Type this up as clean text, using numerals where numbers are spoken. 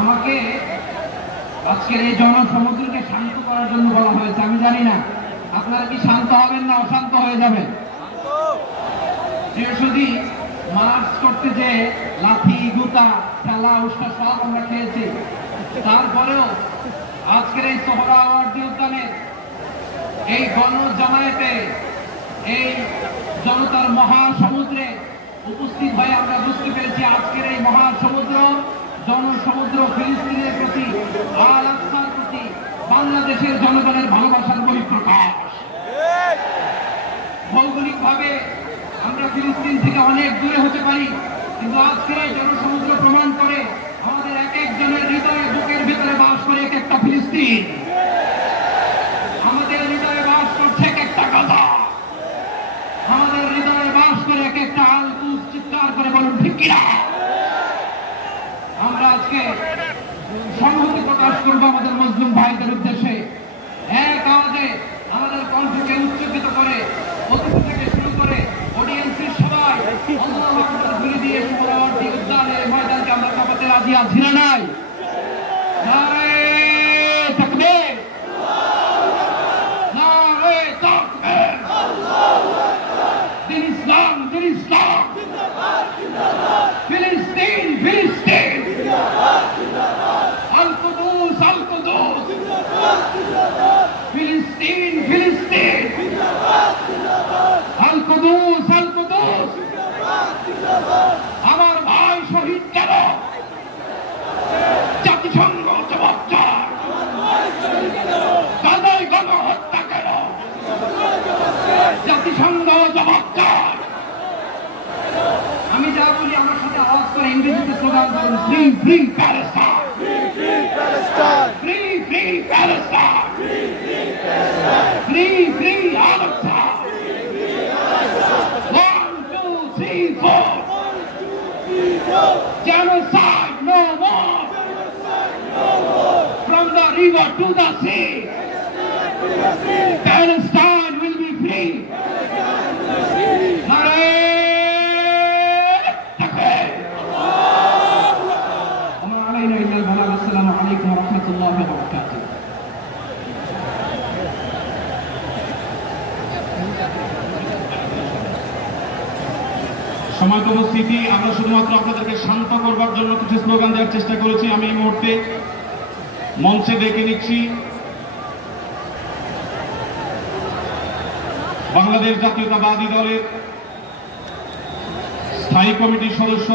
আমাকে আজকের এই জনসমুদ্রকে শান্ত করার জন্য বলা হয়েছে। আমি জানি না আপনারা কি শান্ত হবেন না অশান্ত হয়ে যাবেন। যদি মার্চ করতে যে লাঠি জুতা খেলা উষ্টা সব আমরা খেয়েছি, তারপরেও আজকের এই সোহরাওয়ার্দী উদ্যানে এই গণজামায়াতে এই জনতার মহাসমুদ্রে উপস্থিত হয়ে আমরা বুঝতে পেরেছি আজকের এই মহাসমুদ্র জনসমুদ্র ফিলিস্তিনের প্রতি আল আকসার প্রতি বাংলাদেশের জনগণের ভালোবাসার বহিঃপ্রকাশ। ভৌগোলিকভাবে আমরা ফিলিস্তিন থেকে অনেক দূরে হতে পারি, কিন্তু আজকের এই জনসমুদ্র প্রমাণ করে আমাদের এক একজনের হৃদয়ে বুকের ভিতরে বাস করে এক একটা ফিলিস্তিন। আমাদের হৃদয়ে বাস করছে এক একটা গাজা, আমাদের হৃদয়ে বাস করে এক একটা আল কুস। চিৎকার করে বলুন ঠিক কিনা। আমরা আজকে সংহতি প্রকাশ করবো আমাদের মুসলিম ভাইদের উদ্দেশ্যে। এক আওয়াজে আমাদের কণ্ঠকে উচ্চকিত করে অতিথি থেকে শুরু করে অডিয়েন্সের সবাই আল্লাহু আকবার বলে দিয়ে সোহরাওয়ার্দী উদ্যানের ময়দানকে আমরা কাঁপাতে রাজি আছি না নাই? নারে তাকবীর, নারে তাকবীর, আল্লাহু আকবার, দিন ইসলাম, দিন ইসলাম, জিন্দাবাদ জিন্দাবাদ, ফিলিস্তিন ফিলিস্তিন, জিন্দাবাদ জিন্দাবাদ, আল কুদুস আল কুদুস, জিন্দাবাদ জিন্দাবাদ, ফিলিস্তিন ফিলিস্তিন, জিন্দাবাদ জিন্দাবাদ, আল কুদুস আল কুদুস, জিন্দাবাদ জিন্দাবাদ। আমার ভাই শহীদ কেন? জাতিসংঘ জবাব চায়। গাজায় গণহত্যা কেন? জাতিসংঘ জবাব চায়। আমি যা বলি আমার সাথে আওয়াজ করে ইংরেজিতে স্লোগান করুন, free free Palestine, free free Palestine, free free Palestine, free free Palestine, free free Al Aqsa, free free Al Aqsa. 1 2 3 4 genocide no more, genocide no more, from the river to the sea, Palestine will be free, Palestine will be free. Nare takbir, Allahu akbar, wa alayna illa al-balagh. Assalamu alaykum wa rahmatullahi wa barakatuh. সমাজ উপস্থিতি, আমরা শুধুমাত্র আপনাদেরকে শান্ত করবার জন্য কিছু slogan দেওয়ার চেষ্টা করেছি। আমি এই মুহূর্তে মঞ্চে ডেকে নিচ্ছি বাংলাদেশ জাতীয়তাবাদী দলের স্থায়ী কমিটির সদস্য